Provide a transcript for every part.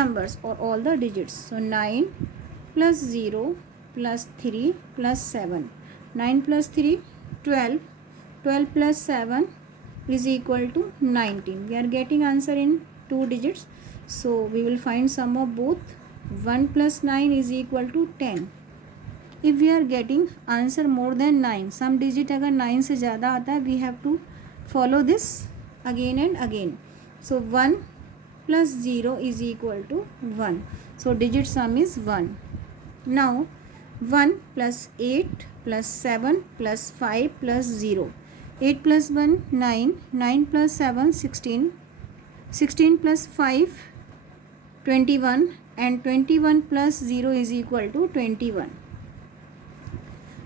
numbers or all the digits. So 9 plus 0 plus 3 plus 7. 9 plus 3, 12. 12 plus 7 is equal to 19. We are getting answer in 2 digits. So we will find sum of both. 1 plus 9 is equal to 10. If we are getting answer more than 9, some digit अगर 9 से ज़्यादा आता है, we have to follow this again and again. So 1 plus 0 is equal to 1. So digit sum is 1. Now 1 plus 8 plus 7 plus 5 plus 0. 8 plus 1 9, 9 plus 7 16, 16 plus 5 21, and 21 plus 0 is equal to 21.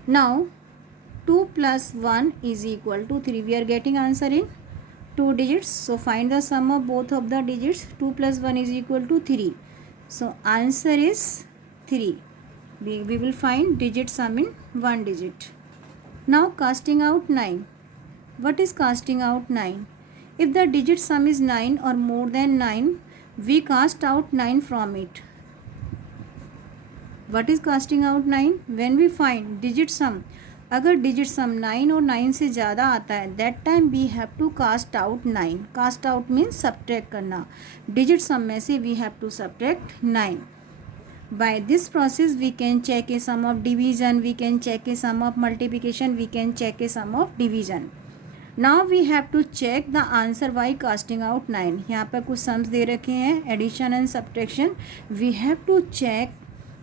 Now 2 plus 1 is equal to 3. We are getting answer in 2 digits. So find the sum of both of the digits. 2 plus 1 is equal to 3. So answer is 3. We will find digit sum in 1 digit. Now casting out 9. What is casting out 9? If the digit sum is 9 or more than 9, we cast out 9 from it. What is casting out 9? When we find digit sum, अगर digit sum 9 और 9 से ज़्यादा आता है, that time we have to cast out 9. Cast out means subtract करना. Digit sum में से we have to subtract 9. By this process we can check a sum of division, we can check a sum of multiplication, we can check a sum of division. Now we have to check the answer by casting out 9. यहाँ पर कुछ sums दे रखे हैं, addition and subtraction. We have to check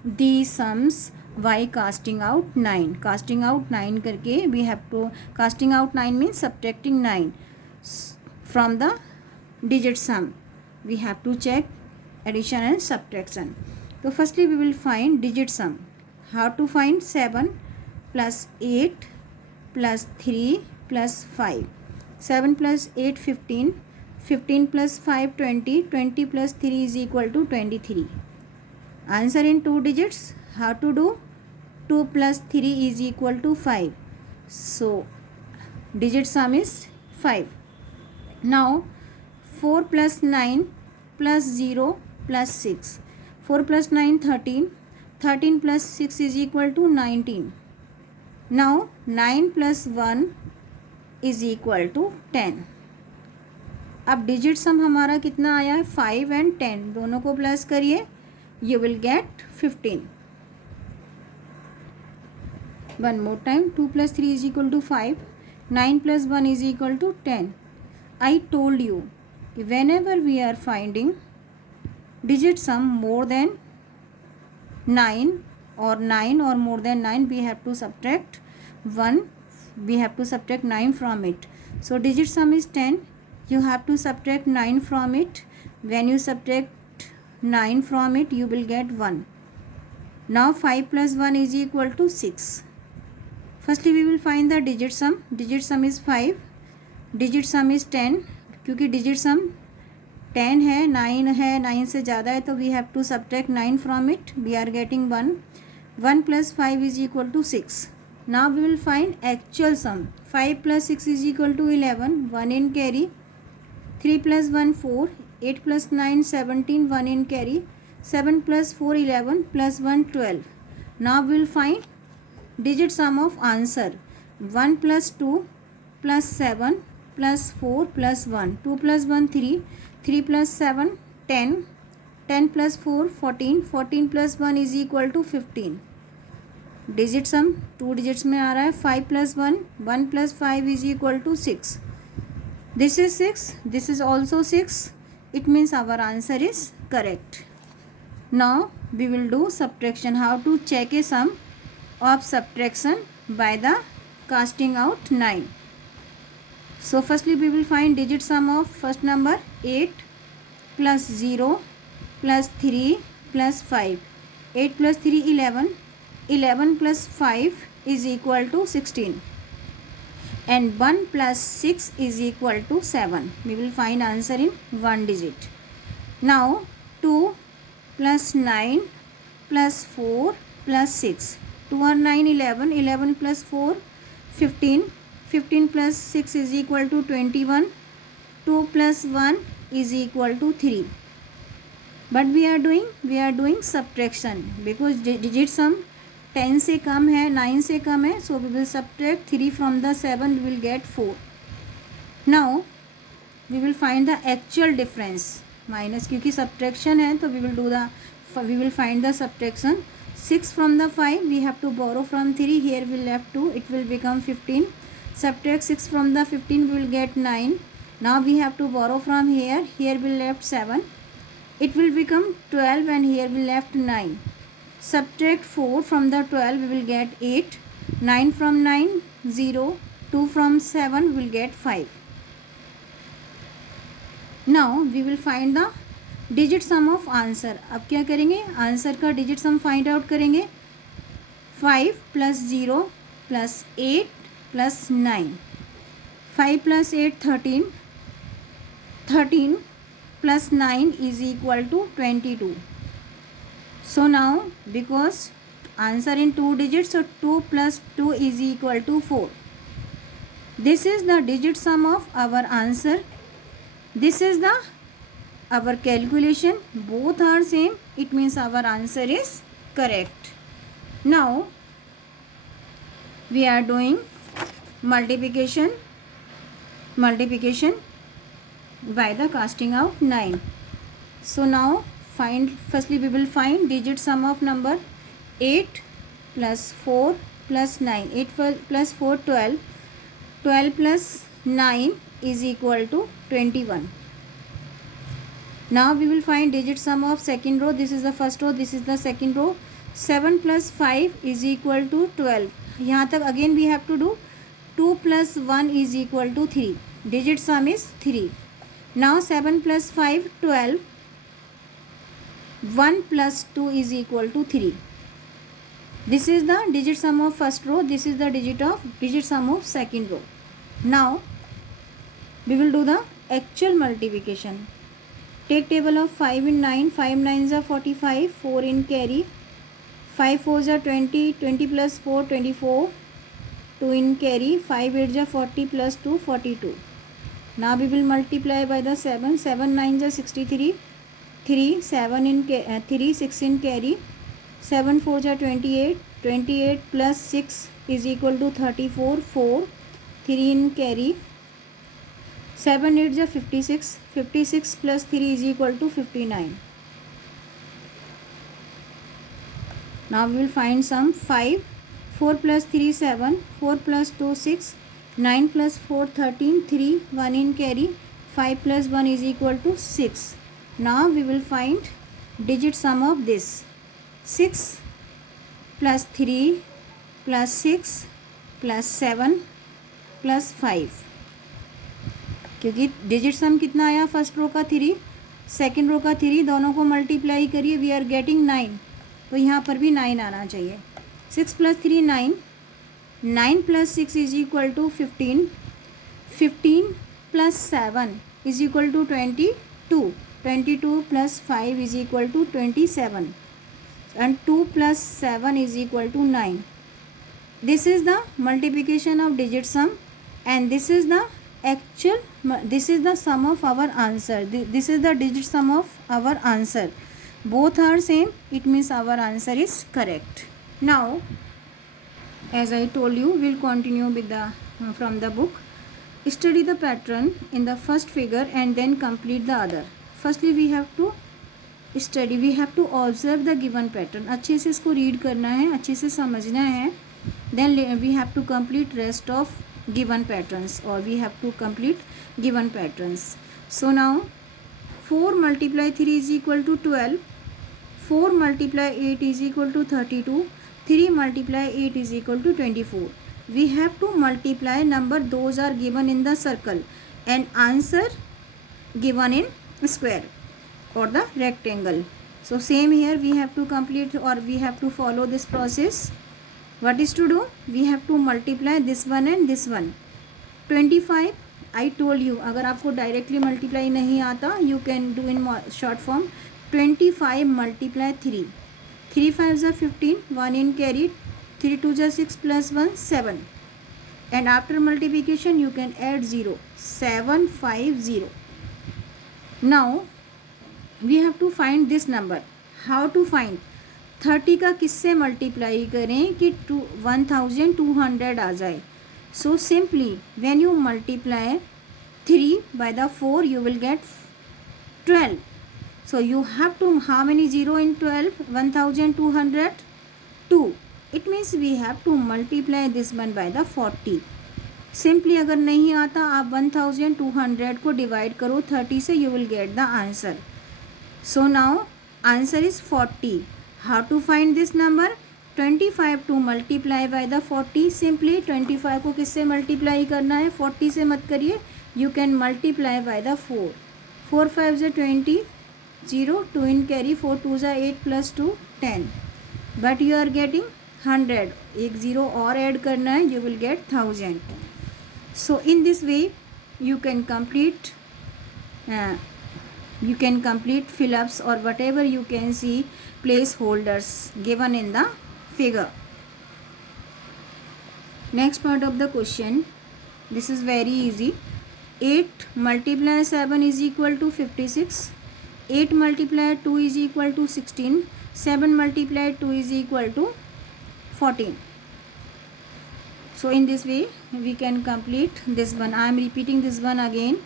the sums by casting out 9. Casting out 9 करके we have to, casting out 9 means subtracting 9 from the digit sum. We have to check addition and subtraction. So firstly we will find digit sum. How to find? 7 plus 8 plus 3 plus 5. 7 plus 8 15. 15 plus 5 20. 20 plus 3 is equal to 23. Answer in 2 digits. How to do? 2 plus 3 is equal to 5. So digit sum is 5. Now 4 plus 9 plus 0 plus 6. 4 plus 9 13. 13 plus 6 is equal to 19. Now 9 plus 1 is equal to 10. अब digit sum हमारा कितना आया है? 5 and 10 दोनों को plus करिए, you will get 15. One more time. 2 plus 3 is equal to 5. 9 plus 1 is equal to 10. I told you, whenever we are finding digit sum more than 9 or more than 9, we have to subtract 1. We have to subtract 9 from it. So digit sum is 10. You have to subtract 9 from it. When you subtract 9 from it, you will get 1. Now 5 plus 1 is equal to 6. Firstly we will find the digit sum. Digit sum is 5. Digit sum is 10. क्योंकि digit sum 10 है, 9 है, 9 से ज़्यादा है, तो we have to subtract 9 from it. We are getting 1. 1 plus 5 is equal to 6. Now we will find actual sum. 5 plus 6 is equal to 11. 1 in carry. 3 plus 1 4. 8 plus 9 17. 1 in carry. 7 plus 4 11 plus 1 12. Now we will find digit sum of answer. 1 plus 2 plus 7 plus 4 plus 1. 2 plus 1 3. 3 plus 7 10. 10 plus 4 14. 14 plus 1 is equal to 15. Digit sum 2 digits में आ रहा है. 5 plus 1. 1 plus 5 is equal to 6. This is 6. This is also 6. It means our answer is correct. Now we will do subtraction. How to check a sum of subtraction by the casting out 9. So firstly we will find digit sum of first number 8 plus 0 plus 3 plus 5. 8 plus 3 11. 11 plus 5 is equal to 16. And 1 plus 6 is equal to 7. We will find answer in 1 digit. Now 2 plus 9 plus 4 plus 6. 2 or 9 11. 11 plus 4 15. 15 plus 6 is equal to 21. 2 plus 1 is equal to 3. But we are doing subtraction because digit sum 10 से कम है, 9 से कम है, so we will subtract 3 from the 7, we will get 4. Now we will find the actual difference. Minus क्योंकि subtraction है तो we will find the subtraction. 6 from the 5 we have to borrow from 3, here we left 2, it will become 15. Subtract 6 from the 15, we will get 9. Now we have to borrow from here we left 7, it will become 12, and here we left 9. Subtract 4 from the 12, we will get 8. 9 from 9, 0. 2 from 7, we will get 5. Now we will find the digit some of answer. अब क्या करेंगे, answer का digit sum find out करेंगे. 5 + 0 + 8 + 9. 5 + 8 13. 13 + 9 is equal to 22. So now because answer in 2 digits, so 2 + 2 is equal to 4. This is the digit sum of our answer. This is the our calculation. Both are same, it means our answer is correct. Now we are doing multiplication by the casting out 9. So now firstly we will find digit sum of number 8 + 4 + 9. 8 + 4 12. 12 + 9 is equal to 21. Now we will find digit sum of second row. This is the first row, this is the second row. 7 + 5 is equal to 12. यहाँ तक again we have to do 2 + 1 is equal to 3. Digit sum is 3. Now 7 + 5 12. 1 + 2 is equal to 3. This is the digit sum of first row. This is the digit sum of second row. Now we will do the actual multiplication. Take table of 5 in 9. 5 9s are 45. 4 in carry. 5 4s are 20. 20 + 4 24. 2 in carry. 5 8s are 40 + 2 42. Now we will multiply by the 7. 7 9s are 63. 3 7 in 3 6 in carry. 7 4s are 28. 28 + 6 is equal to 34. 4 3 in carry. 7 8s are 56. 56 + 3 is equal to 59. Now we will find sum. 5 4 + 3 7. 4 + 2 6. 9 + 4 13. 3 1 in carry. 5 + 1 is equal to 6. Now we will find digit sum of this. 6 + 3 + 6 + 7 + 5. क्योंकि digit सम कितना आया, first row का 3, second row का 3, दोनों को multiply करिए, we are getting 9. तो यहाँ पर भी 9 आना चाहिए. 6 + 3 9. 9 + 6 is equal to 15. 15 + 7 is equal to 22. 22 + 5 is equal to 27. And 2 + 7 is equal to 9. This is the multiplication of digit sum, and this is the sum of our answer. This is the digit sum of our answer. Both are same, it means our answer is correct. Now as I told you, we'll continue with the from the book. Study the pattern in the first figure and then complete the other. Firstly we have to study, we have to observe the given pattern. अच्छे से इसको read करना है, अच्छे से समझना है. Then we have to complete rest of given patterns, or we have to complete given patterns. So now 4 × 3 is equal to 12. 4 × 8 is equal to 32. 3 × 8 is equal to 24. We have to multiply number those are given in the circle and answer given in square or the rectangle. So same here we have to complete, or we have to follow this process. What is to do? We have to multiply this one and this one. 25. I told you, अगर आपको directly multiply नहीं आता, you can do in short form. 25 × 3. 3 5s are 15. 1 in carry. 3 2s are 6 + 1 7. And after multiplication you can add 0. 7 5 0. Now we have to find this number. How to find? 30 का किससे multiply करें कि 1200 आ जाए? So simply when you multiply 3 by the 4 you will get 12. So you have to, how many 0 in 12? 1200. 2. It means we have to multiply this one by the 40. Simply अगर नहीं आता आप 1200 को डिवाइड करो 30 से, you will get the answer. So now answer is 40. How to find this number? 25 to multiply by the 40. Simply 25 को किससे multiply करना है? 40 से मत करिए. You can multiply by the 4. 4 5 ज़ा 20, 0 2 in carry, 4 2 ज़ा 8 plus 2 10. But you are getting 100. एक ज़ीरो और ऐड करना है, you will get 1000. So in this way you can complete fill-ups or whatever you can see placeholders given in the figure. Next part of the question, this is very easy. 8 multiply 7 is equal to 56. 8 multiply 2 is equal to 16. 7 multiply 2 is equal to 14. So in this way we can complete this one. I am repeating this one again.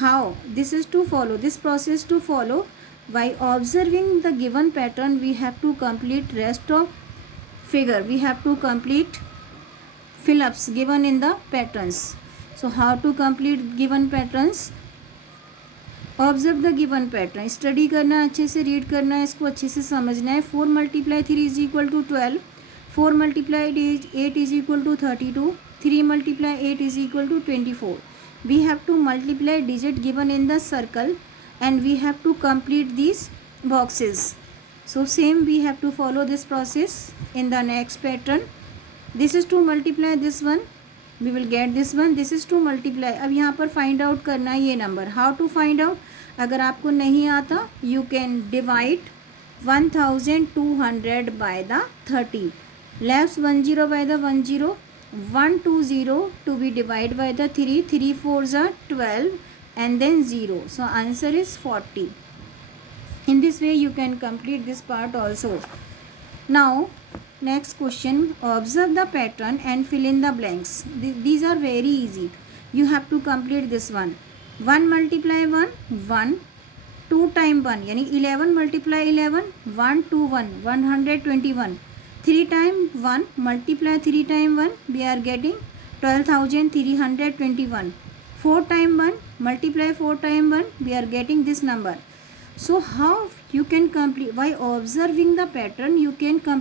How? This is to follow this process. To follow, by observing the given pattern we have to complete rest of figure. We have to complete fill-ups given in the patterns. So how to complete given patterns? Observe the given pattern. Study करना, अच्छे से read करना है, इसको अच्छे से समझना है. 4 multiply 3 is equal to 12. 4 multiplied 8 is equal to 32. 3 multiply 8 is equal to 24. We have to multiply digit given in the circle and we have to complete these boxes. So same we have to follow this process in the next pattern. This is to multiply this one. We will get this one. This is to multiply. अब यहाँ पर find out करना है ये number. How to find out? अगर आपको नहीं आता you can divide 1200 by the 30. Left 10 by the 10. 120 to be divided by the 3. 3 4s are 12 and then 0. So answer is 40. In this way you can complete this part also. Now next question, observe the pattern and fill in the blanks. These are very easy. You have to complete this one. 1 multiply 1 1. 2 times 1 यानी 11 multiply 11. 1 2 1 121. 3 times 1 multiply 3 times 1, we are getting 12,321. 4 times 1 multiply 4 times 1, we are getting this number. So how you can complete? By observing the pattern you can complete